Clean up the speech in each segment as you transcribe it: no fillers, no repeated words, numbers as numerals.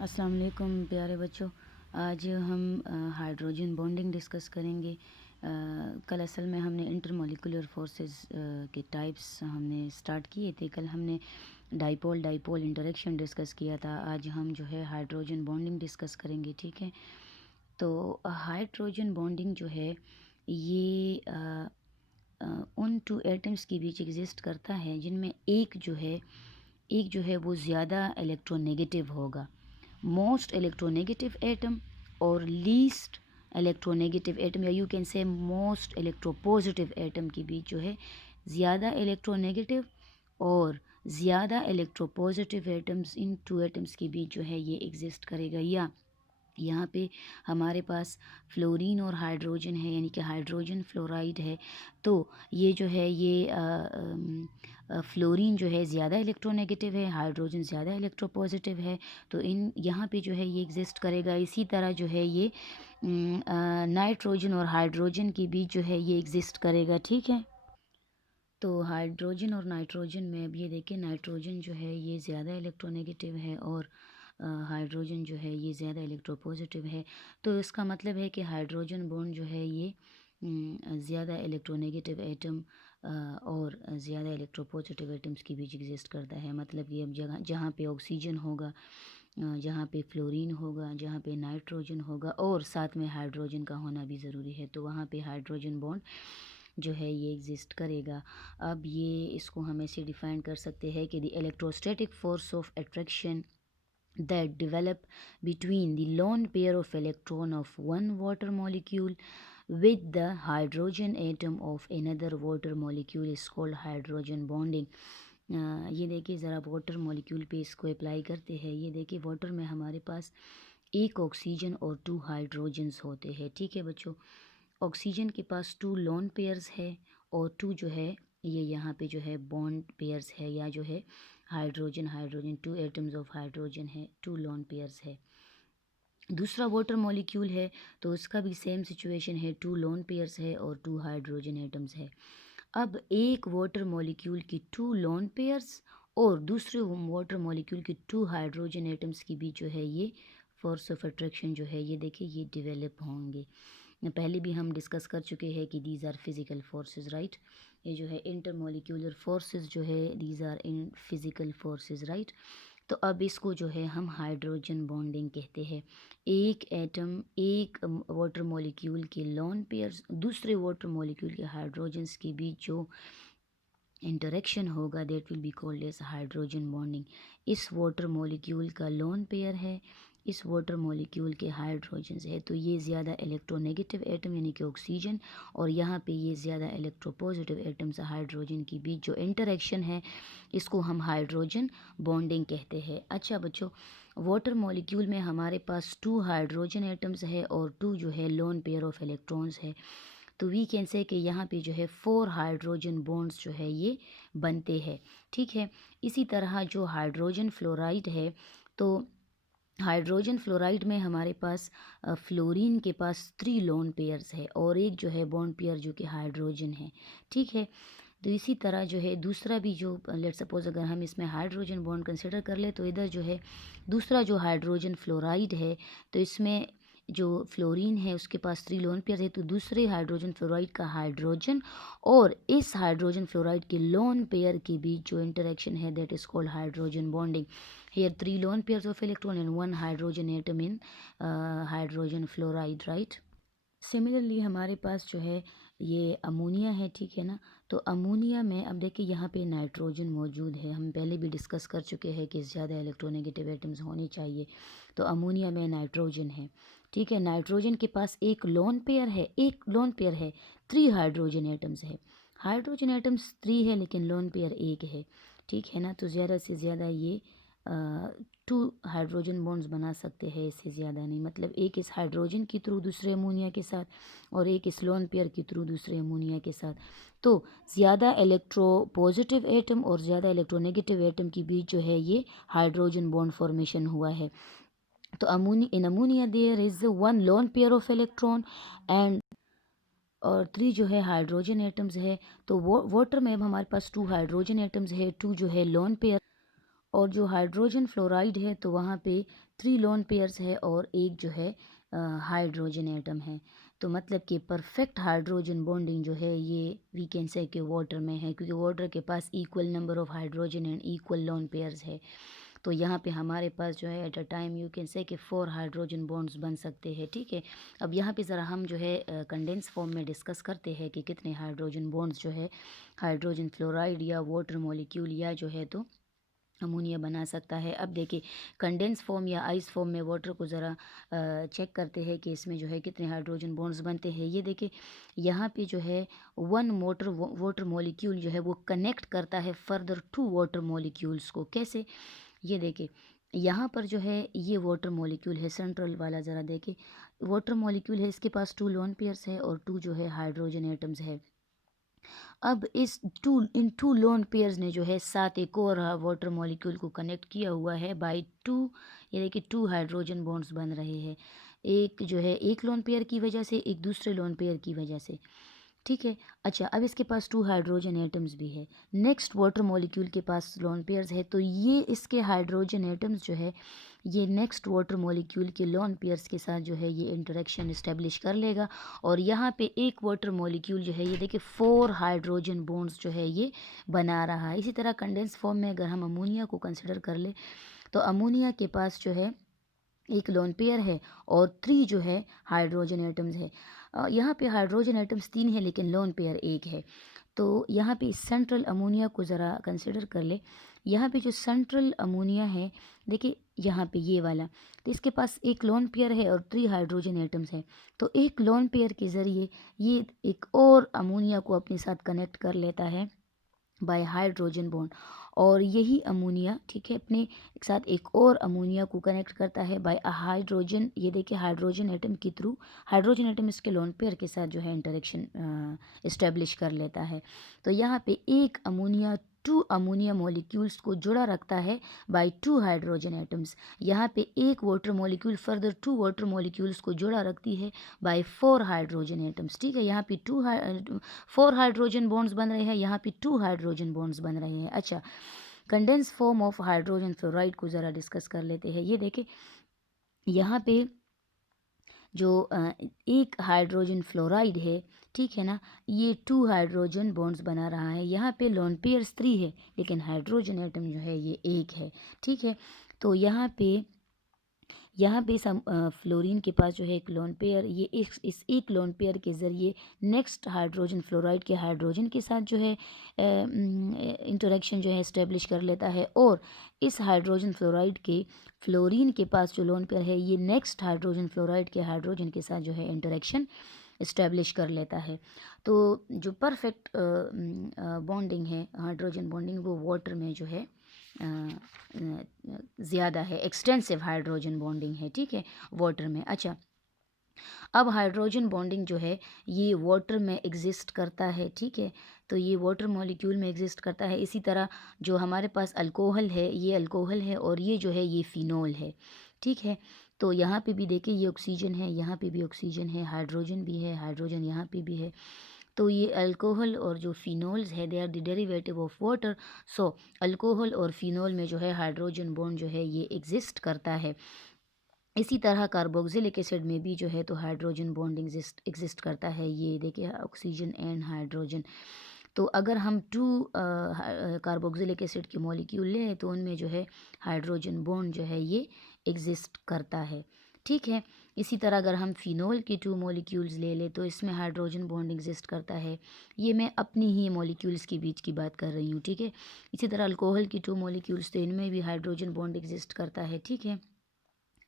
अस्सलाम वालेकुम प्यारे बच्चों। आज हम हाइड्रोजन बॉन्डिंग डिस्कस करेंगे। कल असल में हमने इंटरमॉलिक्यूलर फोर्सेस के टाइप्स हमने स्टार्ट किए थे। कल हमने डाइपोल डाइपोल इंटरेक्शन डिस्कस किया था। आज हम जो है हाइड्रोजन बॉन्डिंग डिस्कस करेंगे, ठीक है। तो हाइड्रोजन बॉन्डिंग जो है ये उन टू एटम्स के बीच एग्जिस्ट करता है जिनमें एक जो है वो ज़्यादा इलेक्ट्रोनेगेटिव होगा। मोस्ट इलेक्ट्रोनेगेटिव एटम और लीस्ट इलेक्ट्रोनेगेटिव एटम, या यू कैन से मोस्ट इलेक्ट्रोपॉजिटिव एटम के बीच जो है ज़्यादा इलेक्ट्रोनेगेटिव और ज़्यादा इलेक्ट्रोपॉजिटिव एटम्स, इन टू एटम्स के बीच जो है ये एग्जिस्ट करेगा। या यहाँ पे हमारे पास फ्लोरीन और हाइड्रोजन है, यानी कि हाइड्रोजन फ्लोराइड है। तो ये जो है फ्लोरीन जो है ज़्यादा इलेक्ट्रोनेगेटिव है, हाइड्रोजन ज़्यादा इलेक्ट्रोपॉजिटिव है। तो इन यहाँ पे जो है ये एग्जिस्ट करेगा। इसी तरह जो है ये नाइट्रोजन और हाइड्रोजन के बीच जो है ये एग्जिस्ट करेगा, ठीक है। तो हाइड्रोजन और नाइट्रोजन में अब ये देखिए, नाइट्रोजन जो है ये ज़्यादा इलेक्ट्रोनेगेटिव है और हाइड्रोजन जो है ये ज़्यादा इलेक्ट्रोपॉजिटिव है। तो इसका मतलब है कि हाइड्रोजन बॉन्ड जो है ये ज़्यादा इलेक्ट्रोनेगेटिव एटम और ज़्यादा इलेक्ट्रोपॉजिटिव एटम्स के बीच एग्जिस्ट करता है। मतलब कि अब जगह जहाँ पे ऑक्सीजन होगा, जहाँ पे फ्लोरीन होगा, जहाँ पे नाइट्रोजन होगा और साथ में हाइड्रोजन का होना भी ज़रूरी है, तो वहाँ पे हाइड्रोजन बॉन्ड जो है ये एग्जिस्ट करेगा। अब ये इसको हम ऐसे डिफाइन कर सकते हैं कि the electrostatic force of attraction that develop between the lone pair of electron of one water molecule with the hydrogen atom of another water molecule is called hydrogen bonding। ये देखिए ज़रा वाटर मॉलिक्यूल पे इसको apply करते हैं। ये देखिए water में हमारे पास एक ऑक्सीजन और 2 हाइड्रोजन्स होते हैं, ठीक है बच्चों। ऑक्सीजन के पास 2 लोन पेयर्स है और 2 जो है ये यहाँ पे जो है बॉन्ड पेयर्स है, या जो है hydrogen hydrogen 2 atoms of hydrogen है, 2 लोन पेयर्स है। दूसरा वाटर मॉलिक्यूल है तो उसका भी सेम सिचुएशन है, 2 लोन पेयर्स है और 2 हाइड्रोजन एटम्स है। अब एक वाटर मॉलिक्यूल की 2 लोन पेयर्स और दूसरे वाटर मॉलिक्यूल की 2 हाइड्रोजन एटम्स के बीच जो है ये फोर्स ऑफ अट्रैक्शन जो है ये देखिए ये डेवलप होंगे। पहले भी हम डिस्कस कर चुके हैं कि these are physical forces, right. ये जो है इंटरमोलिक्यूलर फोर्सेस जो है these are in physical forces, right. तो अब इसको जो है हम हाइड्रोजन बॉन्डिंग कहते हैं। एक एटम, एक वाटर मॉलिक्यूल के लोन पेयर्स दूसरे वाटर मॉलिक्यूल के हाइड्रोजन्स के बीच जो इंटरेक्शन होगा that will be called as hydrogen bonding. इस वाटर मॉलिक्यूल का लोन पेयर है, इस वाटर मॉलिक्यूल के हाइड्रोजन्स है, तो ये ज़्यादा इलेक्ट्रोनेगेटिव एटम यानी कि ऑक्सीजन और यहाँ पे ये ज़्यादा इलेक्ट्रोपॉजिटिव एटम्स हाइड्रोजन के बीच जो इंटरेक्शन है इसको हम हाइड्रोजन बॉन्डिंग कहते हैं। अच्छा बच्चों, वाटर मॉलिक्यूल में हमारे पास 2 हाइड्रोजन एटम्स है और 2 जो है लोन पेयर ऑफ इलेक्ट्रॉन्स है। तो वी कैन से कि यहाँ पे जो है 4 हाइड्रोजन बॉन्ड्स जो है ये बनते हैं, ठीक है। इसी तरह जो हाइड्रोजन फ्लोराइड है, तो हाइड्रोजन फ्लोराइड में हमारे पास फ्लोरीन के पास 3 लोन पेयर्स है और एक जो है बॉन्ड पेयर जो कि हाइड्रोजन है, ठीक है। तो इसी तरह जो है दूसरा भी जो लेट सपोज अगर हम इसमें हाइड्रोजन बॉन्ड कंसिडर कर ले तो इधर जो है दूसरा जो हाइड्रोजन फ्लोराइड है तो इसमें जो फ्लोरीन है उसके पास 3 लोन पेयर है, तो दूसरे हाइड्रोजन फ्लोराइड का हाइड्रोजन और इस हाइड्रोजन फ्लोराइड के लोन पेयर के बीच जो इंटरेक्शन है that is called hydrogen bonding. Here 3 lone pairs of electron and 1 hydrogen atom in hydrogen fluoride, right। Similarly हमारे पास जो है ये अमोनिया है, ठीक है ना। तो अमोनिया में अब देखिए यहाँ पे नाइट्रोजन मौजूद है, हम पहले भी डिस्कस कर चुके हैं कि ज़्यादा इलेक्ट्रोनेगेटिव एटम्स होने चाहिए। तो अमोनिया में नाइट्रोजन है, ठीक है। नाइट्रोजन के पास एक लोन पेयर है, 3 हाइड्रोजन एटम्स है। हाइड्रोजन एटम्स 3 है लेकिन लोन पेयर 1 है, ठीक है ना। तो ज़्यादा से ज़्यादा ये 2 हाइड्रोजन बॉन्ड्स बना सकते हैं, इससे ज़्यादा नहीं। मतलब एक इस हाइड्रोजन के थ्रू दूसरे अमोनिया के साथ और एक इस लोन पेयर के थ्रू दूसरे अमोनिया के साथ। तो ज़्यादा इलेक्ट्रो पॉजिटिव एटम और ज़्यादा इलेक्ट्रोनेगेटिव एटम के बीच जो है ये हाइड्रोजन बॉन्ड फॉर्मेशन हुआ है। तो in ammonia there is 1 lone pair of electron and और 3 जो है हाइड्रोजन एटम्स है। तो वाटर में अब हमारे पास 2 हाइड्रोजन एटम्स है, 2 जो है लोन पेयर और जो हाइड्रोजन फ्लोराइड है तो वहाँ पे 3 लोन पेयर्स है और एक जो है हाइड्रोजन एटम है। तो मतलब कि परफेक्ट हाइड्रोजन बॉन्डिंग जो है ये वी कैन से कि वाटर में है, क्योंकि वाटर के पास equal number of hydrogen and equal lone pairs है। तो यहाँ पे हमारे पास जो है at a time you can say कि 4 हाइड्रोजन बॉन्ड्स बन सकते हैं, ठीक है। अब यहाँ पे ज़रा हम जो है कंडेंस फॉर्म में डिस्कस करते हैं कि कितने हाइड्रोजन बॉन्ड्स जो है हाइड्रोजन फ्लोराइड या वाटर मॉलिक्यूल या जो है तो अमोनिया बना सकता है। अब देखिए कंडेंस फॉर्म या आइस फॉर्म में वाटर को ज़रा चेक करते हैं कि इसमें जो है कितने हाइड्रोजन बॉन्ड्स बनते हैं। ये देखिए यहाँ पे जो है वन वाटर मॉलिक्यूल जो है वो कनेक्ट करता है फर्दर 2 वाटर मॉलिक्यूल्स को। कैसे? ये देखिए यहाँ पर जो है ये वाटर मॉलिक्यूल है, सेंट्रल वाला ज़रा देखिए वाटर मॉलिक्यूल है, इसके पास 2 लोन पेयर्स है और 2 जो है हाइड्रोजन एटम्स है। अब इस इन टू लोन पेयर्स ने जो है साथ एक और वाटर मॉलिक्यूल को कनेक्ट किया हुआ है बाय 2। ये देखिए 2 हाइड्रोजन बॉन्ड्स बन रहे हैं, एक जो है एक लोन पेयर की वजह से, एक दूसरे लोन पेयर की वजह से, ठीक है। अच्छा अब इसके पास 2 हाइड्रोजन एटम्स भी है। नेक्स्ट वाटर मॉलिक्यूल के पास लोन पेयर्स है, तो ये इसके हाइड्रोजन एटम्स जो है ये नेक्स्ट वाटर मॉलिक्यूल के लोन पेयर्स के साथ जो है ये इंटरेक्शन इस्टेब्लिश कर लेगा और यहाँ पे एक वाटर मॉलिक्यूल जो है ये देखिए 4 हाइड्रोजन बॉन्ड्स जो है ये बना रहा है। इसी तरह कंडेंस फॉर्म में अगर हम अमोनिया को कंसिडर कर ले तो अमोनिया के पास जो है एक लोन पेयर है और 3 जो है हाइड्रोजन एटम्स है। यहाँ पे हाइड्रोजन एटम्स 3 है लेकिन लोन पेयर एक है। तो यहाँ पे सेंट्रल अमोनिया को ज़रा कंसिडर कर ले। यहाँ पे जो सेंट्रल अमोनिया है देखिए यहाँ पे ये वाला, तो इसके पास एक लोन पेयर है और 3 हाइड्रोजन एटम्स है। तो एक लोन पेयर के ज़रिए ये एक और अमोनिया को अपने साथ कनेक्ट कर लेता है बाय हाइड्रोजन बॉन्ड और यही अमोनिया, ठीक है, अपने साथ एक और अमोनिया को कनेक्ट करता है बाय अ हाइड्रोजन। ये देखिए हाइड्रोजन एटम के थ्रू हाइड्रोजन एटम इसके लोन पेयर के साथ जो है इंटरेक्शन इस्टेब्लिश कर लेता है। तो यहाँ पे एक अमोनिया 2 अमोनिया मॉलिक्यूल्स को जुड़ा रखता है बाय 2 हाइड्रोजन एटम्स। यहाँ पे एक water molecule further 2 water molecules को जुड़ा रखती है बाय 4 हाइड्रोजन एटम्स, ठीक है। यहाँ पे 4 हाइड्रोजन बॉन्ड्स बन रहे हैं, यहाँ पे 2 हाइड्रोजन बॉन्ड्स बन रहे हैं। अच्छा condense form of hydrogen fluoride को ज़रा डिस्कस कर लेते हैं। ये देखें यहाँ पे जो एक हाइड्रोजन फ्लोराइड है, ठीक है ना, ये 2 हाइड्रोजन बॉन्ड्स बना रहा है। यहाँ पे लोन पेयर्स 3 है लेकिन हाइड्रोजन एटम जो है ये एक है, ठीक है। तो यहाँ पे फ्लोरीन के पास जो है एक लोन पेयर, ये इस एक लोन पेयर के ज़रिए नेक्स्ट हाइड्रोजन फ्लोराइड के हाइड्रोजन के साथ जो है इंटरेक्शन जो है इस्टेब्लिश कर लेता है और इस हाइड्रोजन फ्लोराइड के फ्लोरीन के पास जो लोन पेयर है ये नेक्स्ट हाइड्रोजन फ्लोराइड के हाइड्रोजन के साथ जो है इंटरेक्शन इस्टेब्लिश कर लेता है। तो जो परफेक्ट बॉन्डिंग है हाइड्रोजन बॉन्डिंग वो वाटर में जो है ज़्यादा है, एक्सटेंसिव हाइड्रोजन बॉन्डिंग है, ठीक है, वाटर में। अच्छा अब हाइड्रोजन बॉन्डिंग जो है ये वाटर में एग्जिस्ट करता है, ठीक है। तो ये वाटर मॉलिक्यूल में एग्जिस्ट करता है। इसी तरह जो हमारे पास अल्कोहल है ये अल्कोहल है और ये जो है ये फिनोल है, ठीक है। तो यहाँ पे भी देखिए ये ऑक्सीजन है, यहाँ पे भी ऑक्सीजन है, हाइड्रोजन भी है, हाइड्रोजन यहाँ पे भी है। तो ये अल्कोहल और जो फिनोल्स है they are the derivative of water. So alcohol और फिनोल में जो है हाइड्रोजन बॉन्ड जो है ये एग्जिस्ट करता है। इसी तरह कार्बोक्सिलिक एसिड में भी जो है तो हाइड्रोजन बॉन्ड एग्जिस्ट करता है। ये देखिए ऑक्सीजन एंड हाइड्रोजन। तो अगर हम 2 कार्बोक्सिलिक एसिड के मॉलिक्यूल लें तो उनमें जो है हाइड्रोजन बॉन्ड जो है ये एग्जिस्ट करता है, ठीक है। इसी तरह अगर हम फिनोल के 2 मॉलिक्यूल्स ले लें तो इसमें हाइड्रोजन बॉन्ड एग्जिस्ट करता है। ये मैं अपनी ही मॉलिक्यूल्स के बीच की बात कर रही हूँ, ठीक है। इसी तरह अल्कोहल की 2 मॉलिक्यूल्स तो इनमें भी हाइड्रोजन बॉन्ड एग्जिस्ट करता है, ठीक है।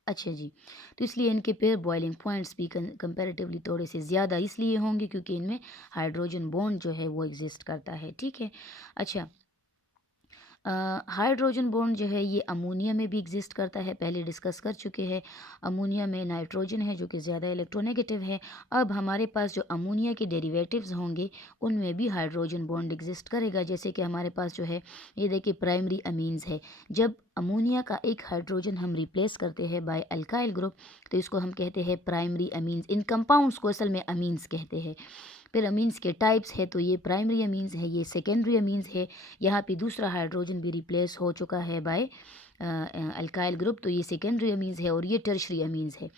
अच्छा जी, तो इसलिए इनके पेयर बॉइलिंग पॉइंट्स भी कंपैरेटिवली थोड़े से ज़्यादा इसलिए होंगे क्योंकि इनमें हाइड्रोजन बॉन्ड जो है वो एग्जिस्ट करता है, ठीक है। अच्छा हाइड्रोजन बॉन्ड जो है ये अमोनिया में भी एग्जिस्ट करता है, पहले डिस्कस कर चुके हैं। अमोनिया में नाइट्रोजन है जो कि ज़्यादा इलेक्ट्रोनेगेटिव है। अब हमारे पास जो अमोनिया के डेरिवेटिव्स होंगे उनमें भी हाइड्रोजन बॉन्ड एग्जिस्ट करेगा। जैसे कि हमारे पास जो है ये देखिए प्राइमरी अमीन्स है। जब अमोनिया का एक हाइड्रोजन हम रिप्लेस करते हैं बाय अल्काइल ग्रुप तो इसको हम कहते हैं प्राइमरी अमीन्स। इन कंपाउंड्स को असल में अमीन्स कहते हैं। फिर अमीन्स के टाइप्स है तो ये प्राइमरी अमीन्स है, ये सेकेंडरी अमीन्स है। यहाँ पे दूसरा हाइड्रोजन भी रिप्लेस हो चुका है बाय अल्काइल ग्रुप, तो ये सेकेंडरी अमीन्स है और ये टर्शरी अमीन्स है।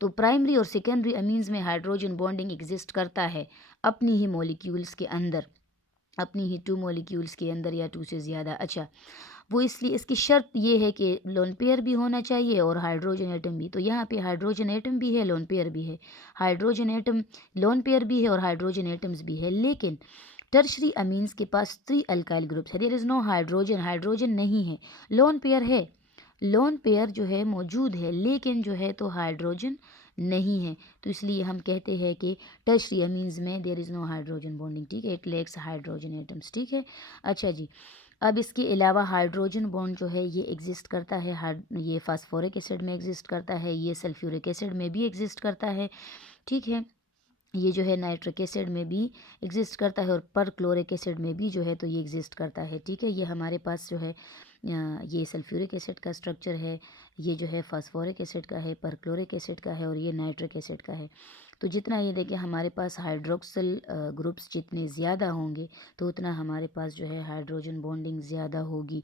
तो प्राइमरी और सेकेंडरी अमीन्स में हाइड्रोजन बॉन्डिंग एग्जिस्ट करता है अपनी ही मॉलिक्यूल्स के अंदर, अपनी ही 2 मॉलिक्यूल्स के अंदर या 2 से ज़्यादा। अच्छा, वो इसलिए इसकी शर्त ये है कि लोन पेयर भी होना चाहिए और हाइड्रोजन एटम भी। तो यहाँ पे हाइड्रोजन एटम भी है, लोन पेयर भी है। हाइड्रोजन एटम, लोन पेयर भी है और हाइड्रोजन एटम्स भी है। लेकिन टर्शरी अमीन्स के पास 3 अल्काइल ग्रुप्स है। There is no hydrogen, hydrogen नहीं है। लोन पेयर है, लोन पेयर जो है मौजूद है, लेकिन जो है तो हाइड्रोजन नहीं है। तो इसलिए हम कहते हैं कि टर्शरी अमीन्स में there is no hydrogen bonding, ठीक है, इट लैक्स हाइड्रोजन एटम्स, ठीक है। अच्छा जी, अब इसके अलावा हाइड्रोजन बॉन्ड जो है ये एग्जिस्ट करता है, ये फास्फोरिक एसिड में एग्जिस्ट करता है, ये सल्फ्यूरिक एसिड में भी एग्जिस्ट करता है, ठीक है। ये जो है नाइट्रिक एसिड में भी एग्जिस्ट करता है और परक्लोरिक एसिड में भी जो है तो ये एग्जिस्ट करता है, ठीक है। ये हमारे पास जो है ये सल्फ्यूरिक एसिड का स्ट्रक्चर है, ये जो है फास्फोरिक एसिड का है, परक्लोरिक एसिड का है और ये नाइट्रिक एसिड का है। तो जितना ये देखिए हमारे पास हाइड्रोक्सिल ग्रुप्स जितने ज़्यादा होंगे तो उतना हमारे पास जो है हाइड्रोजन बॉन्डिंग ज़्यादा होगी,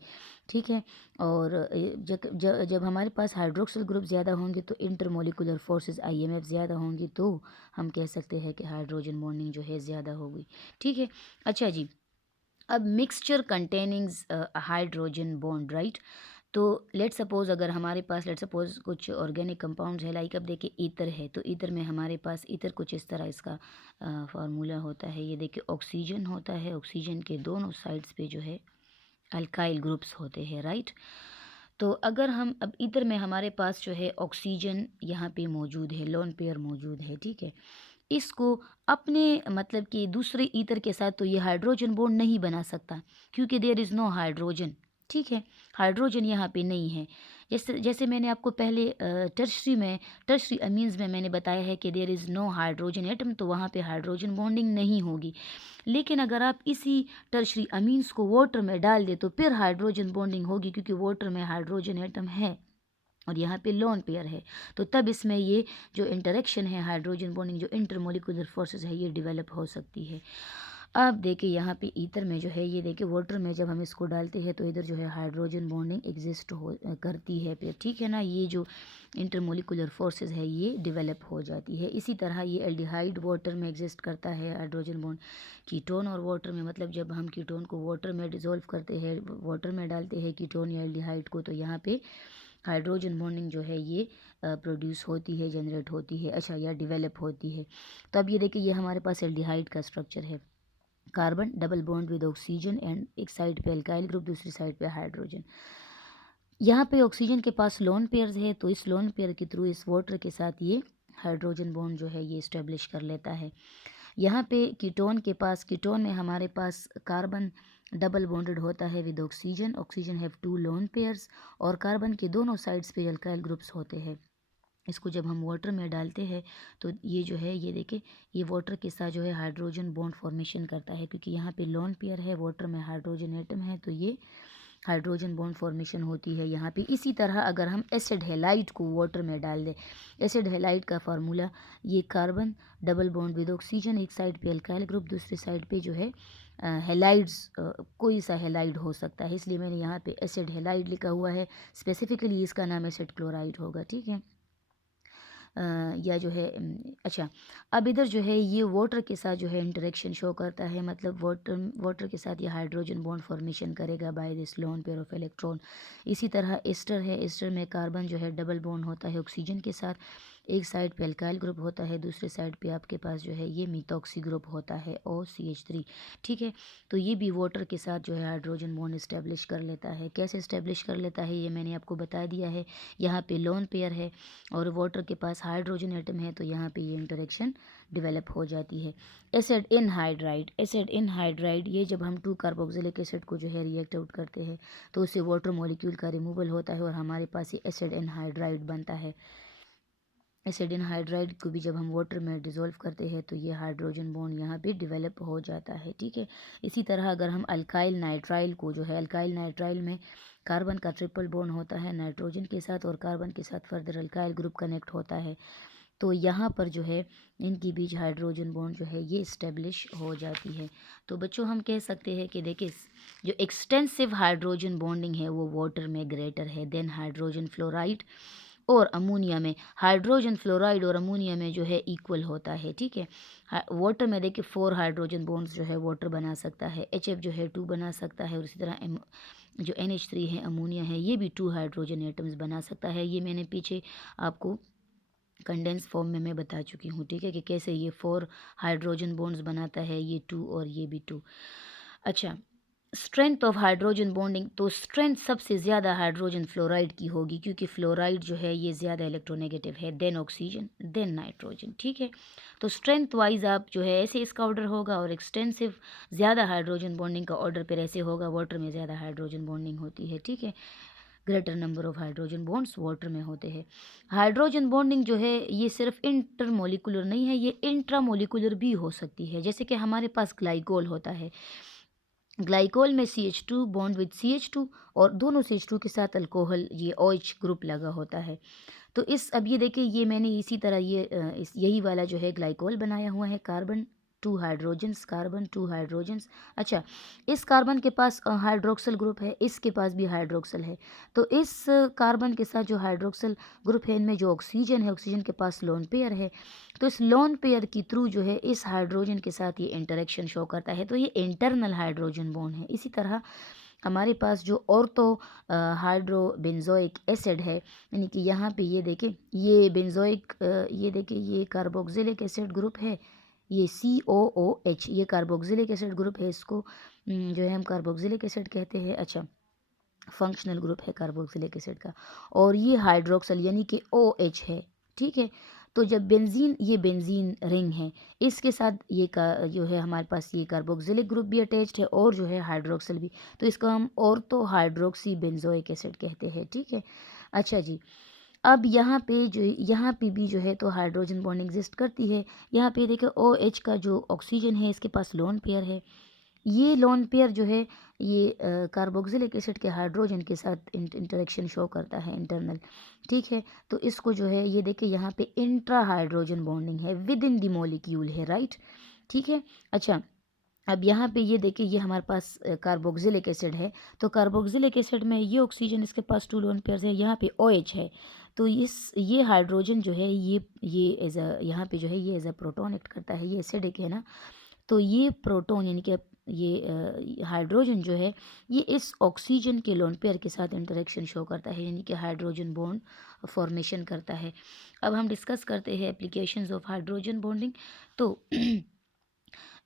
ठीक है। और जब हमारे पास हाइड्रोक्सिल ग्रुप ज़्यादा होंगे तो इंटरमोलिकुलर फोर्सेस IMF ज़्यादा होंगी, तो हम कह सकते हैं कि हाइड्रोजन बॉन्डिंग जो है ज़्यादा होगी, ठीक है। अच्छा जी, अब mixture containing hydrogen bond, right. तो लेट सपोज अगर हमारे पास लेट सपोज कुछ ऑर्गेनिक कंपाउंड्स है, लाइक अब देखिए ईथर है, तो ईथर में हमारे पास ईथर कुछ इस तरह इसका फार्मूला होता है। ये देखिए ऑक्सीजन होता है, ऑक्सीजन के दोनों साइड्स पे जो है अल्काइल ग्रुप्स होते हैं, राइट। तो अगर हम अब ईथर में हमारे पास जो है ऑक्सीजन यहाँ पे मौजूद है, लोन पेयर मौजूद है, ठीक है। इसको अपने मतलब कि दूसरे ईथर के साथ तो ये हाइड्रोजन बॉन्ड नहीं बना सकता, क्योंकि देयर इज़ नो हाइड्रोजन, ठीक है। हाइड्रोजन यहाँ पे नहीं है। जैसे जैसे मैंने आपको पहले टर्शरी अमीन्स में मैंने बताया है कि there is no hydrogen atom, तो वहाँ पे हाइड्रोजन बॉन्डिंग नहीं होगी। लेकिन अगर आप इसी टर्शरी अमीन्स को वाटर में डाल दे तो फिर हाइड्रोजन बॉन्डिंग होगी, क्योंकि वाटर में हाइड्रोजन एटम है और यहाँ पे लोन पेयर है। तो तब इसमें ये जो इंटरेक्शन है हाइड्रोजन बॉन्डिंग, जो इंटरमोलिकुलर फोर्सेस है, ये डेवलप हो सकती है। अब देखिए यहाँ पे ईथर में जो है ये देखिए वाटर में जब हम इसको डालते हैं तो इधर जो है हाइड्रोजन बॉन्डिंग एग्जिस्ट हो करती है फिर, ठीक है ना। ये जो इंटरमोलिकुलर फोर्सेस है ये डेवलप हो जाती है। इसी तरह ये एल्डिहाइड वाटर में एग्जिस्ट करता है हाइड्रोजन बॉन्ड, कीटोन और वाटर में, मतलब जब हम कीटोन को वाटर में डिज़ोल्व करते हैं, वाटर में डालते हैं कीटोन या एल्डिहाइड को, तो यहाँ पे हाइड्रोजन बॉन्डिंग जो है ये प्रोड्यूस होती है, जनरेट होती है, अच्छा, या डेवलप होती है। तो अब ये देखिए ये हमारे पास एल्डिहाइड का स्ट्रक्चर है, carbon double bond with oxygen and एक साइड पे अल्काइल ग्रुप, दूसरी साइड पे हाइड्रोजन। यहाँ पे ऑक्सीजन के पास लोन पेयर्स है, तो इस लोन पेयर के थ्रू इस वाटर के साथ ये हाइड्रोजन बॉन्ड जो है ये इस्टेब्लिश कर लेता है। यहाँ पे कीटोन के पास, कीटोन में हमारे पास कार्बन डबल बॉन्डेड होता है with oxygen, oxygen have 2 lone pairs और कार्बन के दोनों साइड्स पे अल्काइल ग्रुप्स होते हैं। इसको जब हम वाटर में डालते हैं तो ये जो है ये देखिए ये वाटर के साथ जो है हाइड्रोजन बॉन्ड फॉर्मेशन करता है, क्योंकि यहाँ पे लोन पेयर है, वाटर में हाइड्रोजन एटम है, तो ये हाइड्रोजन बॉन्ड फॉर्मेशन होती है यहाँ पे। इसी तरह अगर हम एसिड हैलाइड को वाटर में डाल दें, एसिड हैलाइड का फार्मूला ये carbon double bond with oxygen, एक साइड पे अल्काइल ग्रुप, दूसरी साइड पे जो है हैलाइड्स, कोई सा हैलाइड हो सकता है, इसलिए मैंने यहाँ पे एसिड हैलाइड लिखा हुआ है। स्पेसिफिकली इसका नाम एसिड क्लोराइड होगा, ठीक है। या जो है अच्छा, अब इधर जो है ये वाटर के साथ जो है इंटरेक्शन शो करता है, मतलब वाटर वाटर के साथ ये हाइड्रोजन बॉन्ड फॉर्मेशन करेगा by this lone pair of electron. इसी तरह एस्टर है, एस्टर में कार्बन जो है डबल बॉन्ड होता है ऑक्सीजन के साथ, एक साइड पे अल्काइल ग्रुप होता है, दूसरे साइड पे आपके पास जो है ये मिथॉक्सी ग्रुप होता है OCH3, ठीक है। तो ये भी वाटर के साथ जो है हाइड्रोजन बॉन्ड इस्टेब्लिश कर लेता है। कैसे इस्टेब्लिश कर लेता है ये मैंने आपको बता दिया है। यहाँ पे लोन पेयर है और वाटर के पास हाइड्रोजन एटम है, तो यहाँ पे ये इंटरेक्शन डेवलप हो जाती है। एसिड इनहाइड्राइड, एसिड इनहाइड्राइड ये जब हम 2 कार्बोक्सिलिक एसिड को जो है रिएक्ट आउट करते हैं तो उससे वाटर मॉलिक्यूल का रिमूवल होता है और हमारे पास ये एसिड इनहाइड्राइड बनता है। एसिड इनहाइड्राइड को भी जब हम वाटर में डिज़ोल्व करते हैं तो ये हाइड्रोजन बॉन्ड यहाँ पे डेवलप हो जाता है, ठीक है। इसी तरह अगर हम अल्काइल नाइट्राइल को जो है, अल्काइल नाइट्राइल में कार्बन का ट्रिपल बॉन्ड होता है नाइट्रोजन के साथ और कार्बन के साथ फर्दर अल्काइल ग्रुप कनेक्ट होता है, तो यहाँ पर जो है इनकी बीच हाइड्रोजन बॉन्ड जो है ये इस्टेब्लिश हो जाती है। तो बच्चों हम कह सकते हैं कि देखिए जो एक्सटेंसिव हाइड्रोजन बॉन्डिंग है वो वाटर में ग्रेटर है देन हाइड्रोजन फ्लोराइड और अमोनिया में। हाइड्रोजन फ्लोराइड और अमोनिया में जो है इक्वल होता है, ठीक है। वाटर में देखिए 4 हाइड्रोजन बॉन्ड्स जो है वाटर बना सकता है, HF जो है 2 बना सकता है, और इसी तरह जो NH3 है अमोनिया है ये भी 2 हाइड्रोजन एटम्स बना सकता है। ये मैंने पीछे आपको कंडेंस फॉर्म में मैं बता चुकी हूँ, ठीक है, कि कैसे ये 4 हाइड्रोजन बॉन्ड्स बनाता है, ये 2 और ये भी 2। अच्छा, स्ट्रेंथ ऑफ हाइड्रोजन बॉन्डिंग, तो स्ट्रेंथ सबसे ज़्यादा हाइड्रोजन फ्लोराइड की होगी क्योंकि फ्लोराइड जो है ये ज़्यादा इलेक्ट्रोनेगेटिव है देन ऑक्सीजन देन नाइट्रोजन, ठीक है। तो स्ट्रेंथ वाइज आप जो है ऐसे इसका ऑर्डर होगा, और एक्सटेंसिव ज़्यादा हाइड्रोजन बॉन्डिंग का ऑर्डर फिर ऐसे होगा, वाटर में ज़्यादा हाइड्रोजन बॉन्डिंग होती है, ठीक है। Greater number of hydrogen bonds water में होते हैं। हाइड्रोजन बॉन्डिंग जो है ये सिर्फ इंटरमोलिकुलर नहीं है, ये इंट्रामोलिकुलर भी हो सकती है। जैसे कि हमारे पास ग्लाइकोल होता है, ग्लाइकोल में CH2 बॉन्ड विद CH2 और दोनों CH2 के साथ अल्कोहल ये OH ग्रुप लगा होता है। तो इस अब ये देखिए ये मैंने इसी तरह ये यही वाला जो है ग्लाइकोल बनाया हुआ है, कार्बन 2 हाइड्रोजन्स, कार्बन 2 हाइड्रोजन्स। अच्छा, इस कार्बन के पास हाइड्रोक्सल ग्रुप है, इसके पास भी हाइड्रोक्सल है। तो इस कार्बन के साथ जो हाइड्रोक्सल ग्रुप है इनमें जो ऑक्सीजन है, ऑक्सीजन के पास लोन पेयर है। तो इस लोन पेयर की थ्रू जो है इस हाइड्रोजन के साथ ये इंटरेक्शन शो करता है, तो ये इंटरनल हाइड्रोजन बॉन्ड है। इसी तरह हमारे पास जो ऑर्थो हाइड्रोबेंजोइक एसिड है, यानी कि यहाँ पे ये देखें ये बेंजोइक ये देखें ये कार्बोक्सिलिक एसिड ग्रुप है, ये COOH ये कार्बोक्सिलिक एसिड ग्रुप है, इसको जो है हम कार्बोक्सिलिक एसिड कहते हैं। अच्छा, फंक्शनल ग्रुप है कार्बोक्सिलिक एसिड का, और ये हाइड्रोक्सल यानी कि OH है, ठीक है। तो जब बेंजीन, ये बेंजीन रिंग है, इसके साथ ये का जो है हमारे पास ये कार्बोक्सिलिक ग्रुप भी अटैच्ड है और जो है हाइड्रोक्सल भी, तो इसको हम ऑर्थो हाइड्रोक्सी बेंजोइक एसिड कहते हैं, ठीक है। अच्छा जी, अब यहाँ पे भी जो है तो हाइड्रोजन बॉन्ड एग्जिस्ट करती है। यहाँ पे देखिए OH का जो ऑक्सीजन है इसके पास लोन पेयर है, ये लोन पेयर जो है ये कार्बोक्सिलिक एसिड के हाइड्रोजन के साथ इंटरेक्शन शो करता है इंटरनल, ठीक है। तो इसको जो है ये देखिए यहाँ पे इंट्रा हाइड्रोजन बॉन्डिंग है, विद इन द मॉलिक्यूल है, राइट, ठीक है। अच्छा, अब यहाँ पे ये देखिए ये हमारे पास कार्बोक्सिलिक एसिड है, तो कार्बोक्सिलिक एसिड में ये ऑक्सीजन इसके पास 2 लोन पेयर्स है, यहाँ पे OH है। तो ये हाइड्रोजन जो है ये एज अ यहाँ पे जो है ये एज अ प्रोटॉन एक्ट करता है, ये एसिडिक है ना। तो ये प्रोटॉन यानी कि ये हाइड्रोजन जो है ये इस ऑक्सीजन के लोन पेयर के साथ इंटरेक्शन शो करता है, यानी कि हाइड्रोजन बॉन्ड फॉर्मेशन करता है। अब हम डिस्कस करते हैं एप्लीकेशंस ऑफ हाइड्रोजन बॉन्डिंग। तो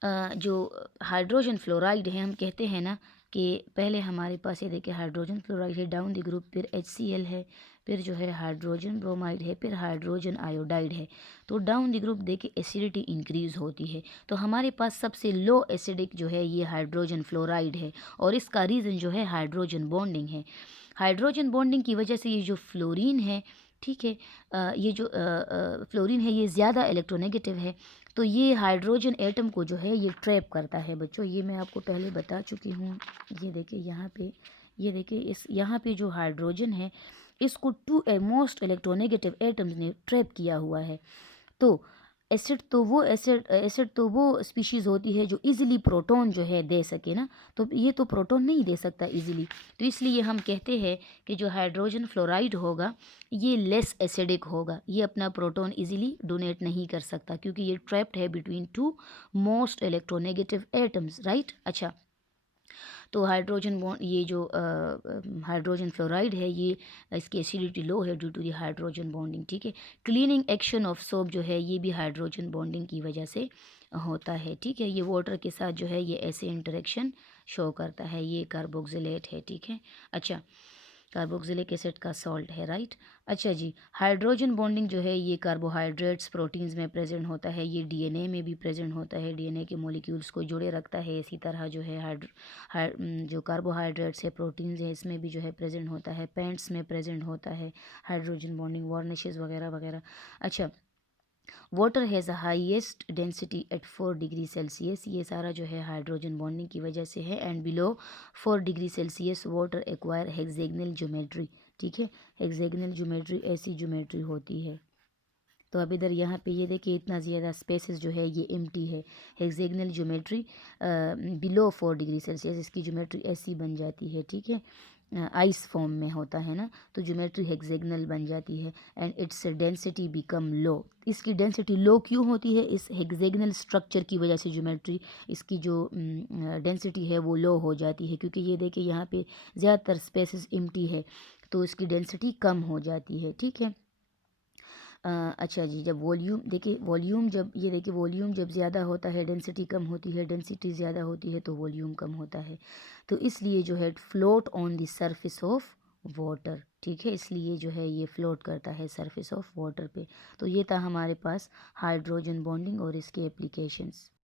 जो हाइड्रोजन फ्लोराइड है, हम कहते हैं ना कि पहले हमारे पास ये देखिए हाइड्रोजन फ्लोराइड है डाउन द ग्रुप, फिर HCl है, फिर जो है हाइड्रोजन ब्रोमाइड है, फिर हाइड्रोजन आयोडाइड है। तो डाउन द ग्रुप देखिए एसिडिटी इंक्रीज होती है, तो हमारे पास सबसे लो एसिडिक जो है ये हाइड्रोजन फ्लोराइड है, और इसका रीज़न जो है हाइड्रोजन बॉन्डिंग है। हाइड्रोजन बॉन्डिंग की वजह से ये जो फ्लोरीन है, ठीक है, ये जो फ्लोरीन है ये ज़्यादा इलेक्ट्रोनेगेटिव है, तो ये हाइड्रोजन एटम को जो है ये ट्रैप करता है। बच्चों ये मैं आपको पहले बता चुकी हूँ। ये देखिए यहाँ पे, ये देखिए इस यहाँ पे जो हाइड्रोजन है इसको 2 मोस्ट इलेक्ट्रोनेगेटिव एटम्स ने ट्रैप किया हुआ है। तो एसिड तो वो स्पीशीज़ होती है जो इजीली प्रोटॉन जो है दे सके ना, तो ये तो प्रोटॉन नहीं दे सकता इजीली, तो इसलिए हम कहते हैं कि जो हाइड्रोजन फ्लोराइड होगा ये लेस एसिडिक होगा, ये अपना प्रोटॉन इजीली डोनेट नहीं कर सकता क्योंकि ये ट्रैप्ड है between 2 most electronegative atoms, right. अच्छा, तो हाइड्रोजन बॉन्ड ये जो हाइड्रोजन फ्लोराइड है ये इसकी एसिडिटी लो है due to the hydrogen bonding, ठीक है। क्लीनिंग एक्शन ऑफ सोप जो है ये भी हाइड्रोजन बॉन्डिंग की वजह से होता है, ठीक है। ये वाटर के साथ जो है ये ऐसे इंटरेक्शन शो करता है, ये कार्बोक्सिलेट है, ठीक है। अच्छा, कार्बोक्सिलिक एसिड का सॉल्ट है, राइट। अच्छा जी, हाइड्रोजन बॉन्डिंग जो है ये कार्बोहाइड्रेट्स प्रोटीन्स में प्रेजेंट होता है, ये DNA में भी प्रेजेंट होता है, DNA के मॉलिक्यूल्स को जुड़े रखता है। इसी तरह जो है जो कार्बोहाइड्रेट्स है प्रोटीन्स है इसमें भी जो है प्रेजेंट होता है, पेंट्स में प्रेजेंट होता है हाइड्रोजन बॉन्डिंग, वार्निशेस वगैरह वगैरह। अच्छा, water has a highest density at 4 degree Celsius, ये सारा जो है हाइड्रोजन बॉन्डिंग की वजह से है। And below 4 degree Celsius water acquire hexagonal geometry, ठीक है। हेक्सेगनल ज्योमेट्री ऐसी ज्योमेट्री होती है, तो अब इधर यहाँ पे ये देखिए इतना ज़्यादा स्पेसेस जो है ये एम्प्टी है। हेक्सेगनल ज्योमेट्री बिलो 4 डिग्री सेल्सियस इसकी ज्योमेट्री ऐसी बन जाती है, ठीक है। आइस फॉर्म में होता है ना, तो ज्योमेट्री हेक्सेगनल बन जाती है एंड इट्स डेंसिटी बिकम लो। इसकी डेंसिटी लो क्यों होती है? इस हेक्सेगनल स्ट्रक्चर की वजह से ज्योमेट्री इसकी जो डेंसिटी है वो लो हो जाती है, क्योंकि ये देखिए यहाँ पे ज़्यादातर स्पेसेस एम्प्टी है तो इसकी डेंसिटी कम हो जाती है, ठीक है। अच्छा जी, जब वॉल्यूम देखिए, वॉल्यूम जब ये देखिए वॉल्यूम जब ज़्यादा होता है डेंसिटी कम होती है, डेंसिटी ज़्यादा होती है तो वॉल्यूम कम होता है। तो इसलिए जो है float on the surface of water, ठीक है, इसलिए जो है ये फ्लोट करता है सरफेस ऑफ वाटर पे। तो ये था हमारे पास हाइड्रोजन बॉन्डिंग और इसके एप्लीकेशंस।